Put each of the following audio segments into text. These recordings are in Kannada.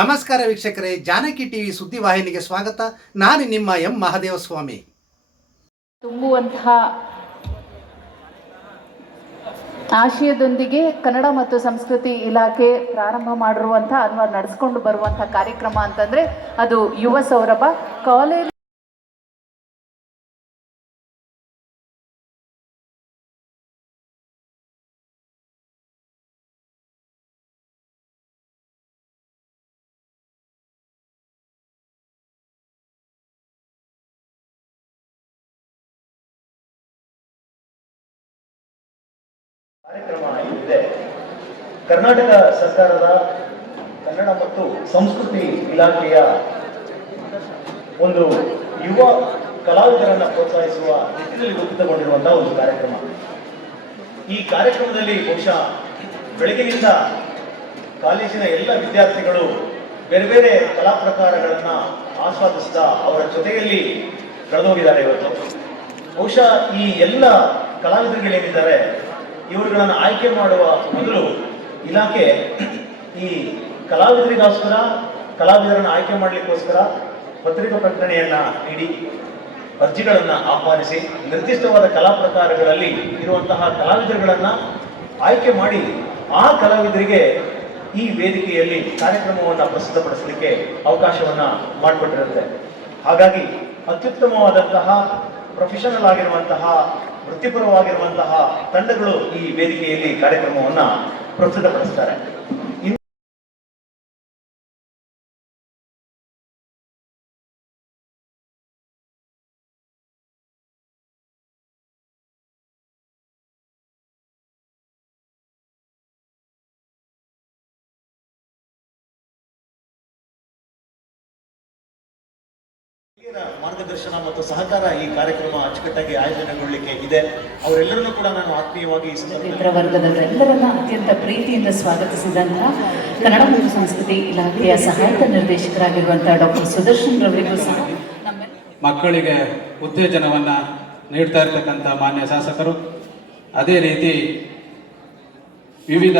ನಮಸ್ಕಾರ ವೀಕ್ಷಕರೇ, ಜಾನಕಿ ಟಿವಿ ಸುದ್ದಿವಾಹಿನಿಗೆ ಸ್ವಾಗತ. ನಾನು ನಿಮ್ಮ ಎಂ ಮಹಾದೇವಸ್ವಾಮಿ. ತುಂಬುವಂತಹ ಆಶಯದೊಂದಿಗೆ ಕನ್ನಡ ಮತ್ತು ಸಂಸ್ಕೃತಿ ಇಲಾಖೆ ಪ್ರಾರಂಭ ಮಾಡಿರುವಂತಹ ಅಥವಾ ನಡೆಸ್ಕೊಂಡು ಬರುವಂತಹ ಕಾರ್ಯಕ್ರಮ ಅಂತಂದ್ರೆ ಅದು ಯುವ ಸೌರಭ ಕಾಲೇಜ್ ಕಾರ್ಯಕ್ರಮ ಏನಿದೆ ಕರ್ನಾಟಕ ಸರ್ಕಾರದ ಕನ್ನಡ ಮತ್ತು ಸಂಸ್ಕೃತಿ ಇಲಾಖೆಯ ಒಂದು ಯುವ ಕಲಾವಿದರನ್ನ ಪ್ರೋತ್ಸಾಹಿಸುವ ನಿಟ್ಟಿನಲ್ಲಿ ರೂಪಿತಗೊಂಡಿರುವಂತಹ ಒಂದು ಕಾರ್ಯಕ್ರಮ. ಈ ಕಾರ್ಯಕ್ರಮದಲ್ಲಿ ಬಹುಶಃ ಬೆಳಗಿನಿಂದ ಕಾಲೇಜಿನ ಎಲ್ಲ ವಿದ್ಯಾರ್ಥಿಗಳು ಬೇರೆ ಬೇರೆ ಕಲಾ ಪ್ರಕಾರಗಳನ್ನ ಆಸ್ವಾದಿಸ್ತಾ ಅವರ ಜೊತೆಯಲ್ಲಿ ಕಳೆದೋಗಿದ್ದಾರೆ ಇವತ್ತು. ಬಹುಶಃ ಈ ಎಲ್ಲ ಕಲಾವಿದರುಗಳೇನಿದ್ದಾರೆ ಇವರುಗಳನ್ನು ಆಯ್ಕೆ ಮಾಡುವ ಮೊದಲು ಇಲಾಖೆ ಈ ಕಲಾವಿದರಿಗೋಸ್ಕರ, ಕಲಾವಿದರನ್ನು ಆಯ್ಕೆ ಮಾಡಲಿಕ್ಕೋಸ್ಕರ ಪತ್ರಿಕಾ ಪ್ರಕಟಣೆಯನ್ನ ನೀಡಿ, ಅರ್ಜಿಗಳನ್ನು ಆಹ್ವಾನಿಸಿ, ನಿರ್ದಿಷ್ಟವಾದ ಕಲಾ ಪ್ರಕಾರಗಳಲ್ಲಿ ಇರುವಂತಹ ಕಲಾವಿದರುಗಳನ್ನ ಆಯ್ಕೆ ಮಾಡಿ ಆ ಕಲಾವಿದರಿಗೆ ಈ ವೇದಿಕೆಯಲ್ಲಿ ಕಾರ್ಯಕ್ರಮವನ್ನು ಪ್ರಸ್ತುತಪಡಿಸಲಿಕ್ಕೆ ಅವಕಾಶವನ್ನ ಮಾಡಿಕೊಟ್ಟಿರುತ್ತೆ. ಹಾಗಾಗಿ ಅತ್ಯುತ್ತಮವಾದಂತಹ ಪ್ರೊಫೆಷನಲ್ ಆಗಿರುವಂತಹ ವೃತ್ತಿಪರವಾಗಿರುವಂತಹ ತಂಡಗಳು ಈ ವೇದಿಕೆಯಲ್ಲಿ ಕಾರ್ಯಕ್ರಮವನ್ನ ಪ್ರಸ್ತುತಪಡಿಸ್ತಾರೆ. ಮಾರ್ಗದರ್ಶನ ಮತ್ತು ಸಹಕಾರ ಈ ಕಾರ್ಯಕ್ರಮ ಅಚ್ಚುಕಟ್ಟಾಗಿ ಆಯೋಜನೆಗೊಳ್ಳಲಿಕ್ಕೆ ಇದೆ. ಅವರೆಲ್ಲರನ್ನೂ ಕೂಡ ನಾನು ಆತ್ಮೀಯವಾಗಿ ಈ ಸಂದರ್ಭದಲ್ಲಿ ವರ್ಗದವರೆಲ್ಲರನ್ನ ಅತ್ಯಂತ ಪ್ರೀತಿಯಿಂದ ಸ್ವಾಗತಿಸಿದಂತಹ ಕನ್ನಡ ಮತ್ತು ಸಂಸ್ಕೃತಿ ಇಲಾಖೆಯ ಸಹಾಯಕ ನಿರ್ದೇಶಕರಾಗಿರುವಂತಹ ಡಾಕ್ಟರ್ ಸುದರ್ಶನ್ ರವರಿಗೂ ಸಹ ಮಕ್ಕಳಿಗೆ ಉತ್ತೇಜನವನ್ನ ನೀಡ್ತಾ ಇರ್ತಕ್ಕಂಥ ಮಾನ್ಯ ಶಾಸಕರು. ಅದೇ ರೀತಿ ವಿವಿಧ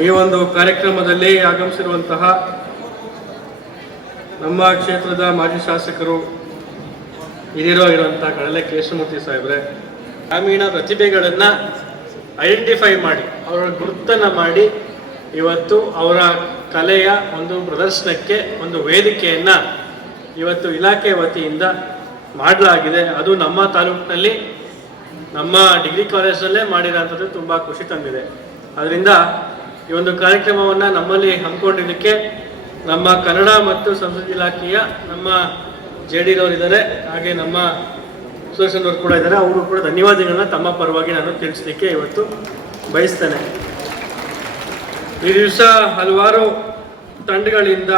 ಈ ಒಂದು ಕಾರ್ಯಕ್ರಮದಲ್ಲಿ ಆಗಮಿಸಿರುವಂತಹ ನಮ್ಮ ಕ್ಷೇತ್ರದ ಮಾಜಿ ಶಾಸಕರು ಹಿರಿಯರು ಆಗಿರುವಂತಹ ಕಡಲೆ ಕೇಶಮೂರ್ತಿ ಸಾಹೇಬ್ರೆ, ಗ್ರಾಮೀಣ ಪ್ರತಿಭೆಗಳನ್ನು ಐಡೆಂಟಿಫೈ ಮಾಡಿ, ಅವರ ಗುರುತನ್ನು ಮಾಡಿ ಇವತ್ತು ಅವರ ಕಲೆಯ ಒಂದು ಪ್ರದರ್ಶನಕ್ಕೆ, ಒಂದು ವೇದಿಕೆಯನ್ನು ಇವತ್ತು ಇಲಾಖೆ ವತಿಯಿಂದ ಮಾಡಲಾಗಿದೆ. ಅದು ನಮ್ಮ ತಾಲೂಕಿನಲ್ಲಿ ನಮ್ಮ ಡಿಗ್ರಿ ಕಾಲೇಜಲ್ಲೇ ಮಾಡಿರೋಂಥದ್ದು ತುಂಬ ಖುಷಿ ತಂದಿದೆ. ಅದರಿಂದ ಈ ಒಂದು ಕಾರ್ಯಕ್ರಮವನ್ನು ನಮ್ಮಲ್ಲಿ ಹಮ್ಮಿಕೊಂಡಿದ್ದಕ್ಕೆ ನಮ್ಮ ಕನ್ನಡ ಮತ್ತು ಸಂಸ್ಕೃತಿ ಇಲಾಖೆಯ ನಮ್ಮ ಜೆ ಡಿರವರು ಇದ್ದಾರೆ ಹಾಗೆ ನಮ್ಮ ಸುದರ್ಶನ್ ಅವರು ಕೂಡ ಇದ್ದಾರೆ. ಅವರು ಕೂಡ ಧನ್ಯವಾದಗಳನ್ನ ತಮ್ಮ ಪರವಾಗಿ ನಾನು ತಿಳಿಸ್ಲಿಕ್ಕೆ ಇವತ್ತು ಬಯಸ್ತೇನೆ. ಈ ದಿವಸ ಹಲವಾರು ತಂಡಗಳಿಂದ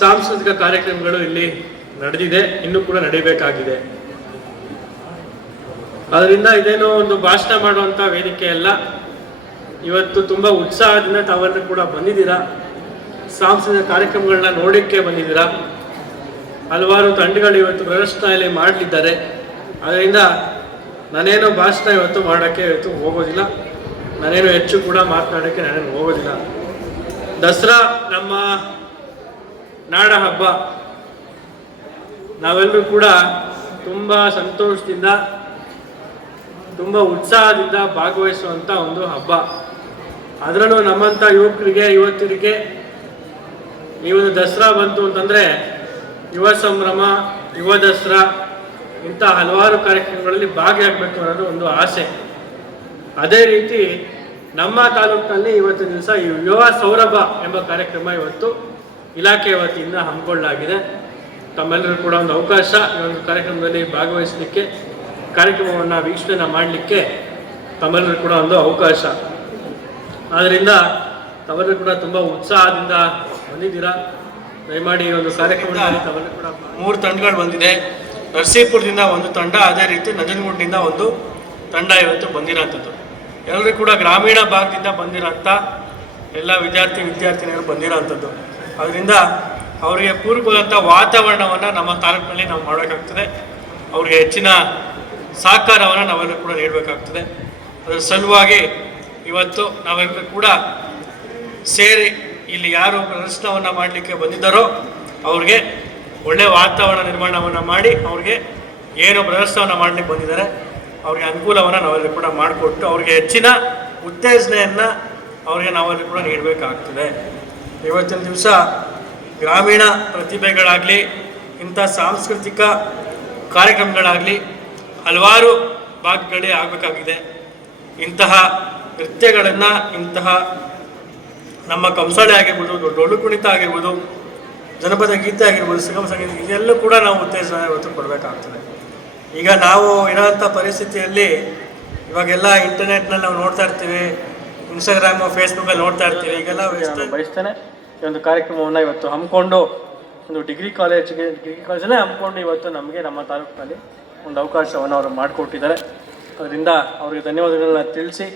ಸಾಂಸ್ಕೃತಿಕ ಕಾರ್ಯಕ್ರಮಗಳು ಇಲ್ಲಿ ನಡೆದಿದೆ, ಇನ್ನೂ ಕೂಡ ನಡೀಬೇಕಾಗಿದೆ ಅದರಿಂದ ಇದೇನೋ ಒಂದು ಭಾಷಣ ಮಾಡುವಂಥ ವೇದಿಕೆ ಅಲ್ಲ. ಇವತ್ತು ತುಂಬ ಉತ್ಸಾಹದಿಂದ ತಾವೆಲ್ಲ ಕೂಡ ಬಂದಿದ್ದೀರಾ? ಸಾಂಸ್ಕೃತಿಕ ಕಾರ್ಯಕ್ರಮಗಳನ್ನ ನೋಡಲಿಕ್ಕೆ ಬಂದಿದ್ದೀರಾ? ಹಲವಾರು ತಂಡಗಳು ಇವತ್ತು ಪ್ರದರ್ಶನ ಮಾಡಲಿದ್ದಾರೆ. ಅದರಿಂದ ನಾನೇನು ಭಾಷಣ ಇವತ್ತು ಮಾಡೋಕ್ಕೆ ಇವತ್ತು ಹೋಗೋದಿಲ್ಲ. ನಾನೇನು ಹೆಚ್ಚು ಕೂಡ ಮಾತನಾಡೋಕ್ಕೆ ನಾನೇನು ಹೋಗೋದಿಲ್ಲ. ದಸರಾ ನಮ್ಮ ನಾಡ ಹಬ್ಬ ನಾವೆಲ್ಲರೂ ಕೂಡ ತುಂಬ ಸಂತೋಷದಿಂದ, ತುಂಬ ಉತ್ಸಾಹದಿಂದ ಭಾಗವಹಿಸುವಂಥ ಒಂದು ಹಬ್ಬ. ಅದರಲ್ಲೂ ನಮ್ಮಂಥ ಯುವಕರಿಗೆ, ಯುವತಿಯರಿಗೆ ಈ ಒಂದು ದಸರಾ ಬಂತು ಅಂತಂದರೆ ಯುವ ಸಂಭ್ರಮ, ಯುವ ದಸರಾ ಇಂಥ ಹಲವಾರು ಕಾರ್ಯಕ್ರಮಗಳಲ್ಲಿ ಭಾಗಿಯಾಗಬೇಕು ಅನ್ನೋದು ಒಂದು ಆಸೆ. ಅದೇ ರೀತಿ ನಮ್ಮ ತಾಲೂಕಿನಲ್ಲಿ ಇವತ್ತಿನ ದಿವಸ ಯುವ ಸೌರಭ ಎಂಬ ಕಾರ್ಯಕ್ರಮ ಇವತ್ತು ಇಲಾಖೆ ವತಿಯಿಂದ ಹಮ್ಮಿಕೊಳ್ಳಲಾಗಿದೆ. ತಮ್ಮೆಲ್ಲರೂ ಕೂಡ ಒಂದು ಅವಕಾಶ ಈ ಒಂದು ಕಾರ್ಯಕ್ರಮದಲ್ಲಿ ಭಾಗವಹಿಸಲಿಕ್ಕೆ, ಕಾರ್ಯಕ್ರಮವನ್ನು ವೀಕ್ಷಣೆ ಮಾಡಲಿಕ್ಕೆ ತಮ್ಮೆಲ್ಲರೂ ಕೂಡ ಒಂದು ಅವಕಾಶ. ಆದ್ದರಿಂದ ತವರು ಕೂಡ ತುಂಬ ಉತ್ಸಾಹದಿಂದ ಬಂದಿದ್ದೀರಾ? ದಯಮಾಡಿ ಒಂದು ಕೂಡ ಮೂರು ತಂಡಗಳು ಬಂದಿದೆ. ನರಸೀಪುರದಿಂದ ಒಂದು ತಂಡ ಅದೇ ರೀತಿ ನಂಜನಗೂಡಿನಿಂದ ಒಂದು ತಂಡ ಇವತ್ತು ಬಂದಿರೋಂಥದ್ದು. ಎಲ್ಲರೂ ಕೂಡ ಗ್ರಾಮೀಣ ಭಾಗದಿಂದ ಬಂದಿರೋಂಥ ಎಲ್ಲ ವಿದ್ಯಾರ್ಥಿ ವಿದ್ಯಾರ್ಥಿನಿಯರು ಬಂದಿರೋಂಥದ್ದು. ಅದರಿಂದ ಅವರಿಗೆ ಪೂರ್ವವಾದಂಥ ವಾತಾವರಣವನ್ನು ನಮ್ಮ ತಾಲೂಕಿನಲ್ಲಿ ನಾವು ಮಾಡಬೇಕಾಗ್ತದೆ. ಅವ್ರಿಗೆ ಹೆಚ್ಚಿನ ಸಹಕಾರವನ್ನು ನಾವೆಲ್ಲರೂ ಕೂಡ ನೀಡಬೇಕಾಗ್ತದೆ. ಅದರ ಸಲುವಾಗಿ ಇವತ್ತು ನಾವೆಲ್ಲರೂ ಕೂಡ ಸೇರಿ ಇಲ್ಲಿ ಯಾರು ಪ್ರದರ್ಶನವನ್ನು ಮಾಡಲಿಕ್ಕೆ ಬಂದಿದ್ದಾರೋ ಅವ್ರಿಗೆ ಒಳ್ಳೆಯ ವಾತಾವರಣ ನಿರ್ಮಾಣವನ್ನು ಮಾಡಿ ಅವ್ರಿಗೆ ಏನು ಪ್ರದರ್ಶನವನ್ನು ಮಾಡಲಿಕ್ಕೆ ಬಂದಿದ್ದಾರೆ, ಅವ್ರಿಗೆ ಅನುಕೂಲವನ್ನು ನಾವೆಲ್ಲರೂ ಕೂಡ ಮಾಡಿಕೊಟ್ಟು ಅವ್ರಿಗೆ ಹೆಚ್ಚಿನ ಉತ್ತೇಜನೆಯನ್ನು ಅವ್ರಿಗೆ ನಾವೆಲ್ಲರೂ ಕೂಡ ನೀಡಬೇಕಾಗ್ತದೆ. ಇವತ್ತಿನ ದಿವಸ ಗ್ರಾಮೀಣ ಪ್ರತಿಭೆಗಳಾಗಲಿ, ಇಂಥ ಸಾಂಸ್ಕೃತಿಕ ಕಾರ್ಯಕ್ರಮಗಳಾಗಲಿ ಹಲವಾರು ಭಾಗಗಳೇ ಆಗಬೇಕಾಗಿದೆ. ಇಂತಹ ನೃತ್ಯಗಳನ್ನು ಇಂತಹ ನಮ್ಮ ಕಂಸಾಳೆ ಆಗಿರ್ಬೋದು ಡೊಳ್ಳು ಕುಣಿತ ಆಗಿರ್ಬೋದು ಜನಪದ ಗೀತೆ ಆಗಿರ್ಬೋದು ಸುಗಮ ಸಂಗೀತ ಇದೆಲ್ಲೂ ಕೂಡ ನಾವು ಉತ್ತೇಜನ ಇವತ್ತು ಕೊಡಬೇಕಾಗ್ತದೆ. ಈಗ ನಾವು ಇರೋಂಥ ಪರಿಸ್ಥಿತಿಯಲ್ಲಿ ಇವಾಗೆಲ್ಲ ಇಂಟರ್ನೆಟ್ನಲ್ಲಿ ನಾವು ನೋಡ್ತಾ ಇರ್ತೀವಿ ಇನ್ಸ್ಟಾಗ್ರಾಮು ಫೇಸ್ಬುಕ್ಕಲ್ಲಿ ನೋಡ್ತಾ ಇರ್ತೀವಿ ಈಗೆಲ್ಲ ಬಯಸ್ತೇನೆ ಈ ಒಂದು ಕಾರ್ಯಕ್ರಮವನ್ನು ಇವತ್ತು ಹಮ್ಮಿಕೊಂಡು ಒಂದು ಡಿಗ್ರಿ ಕಾಲೇಜ್ಗೆ ಡಿಗ್ರಿ ಕಾಲೇಜಲ್ಲೇ ಹಮ್ಮಿಕೊಂಡು ಇವತ್ತು ನಮಗೆ ನಮ್ಮ ತಾಲೂಕಿನಲ್ಲಿ ಒಂದು ಅವಕಾಶವನ್ನು ಅವರು ಮಾಡಿಕೊಟ್ಟಿದ್ದಾರೆ. ಅದರಿಂದ ಅವರಿಗೆ ಧನ್ಯವಾದಗಳನ್ನ ತಿಳಿಸಿ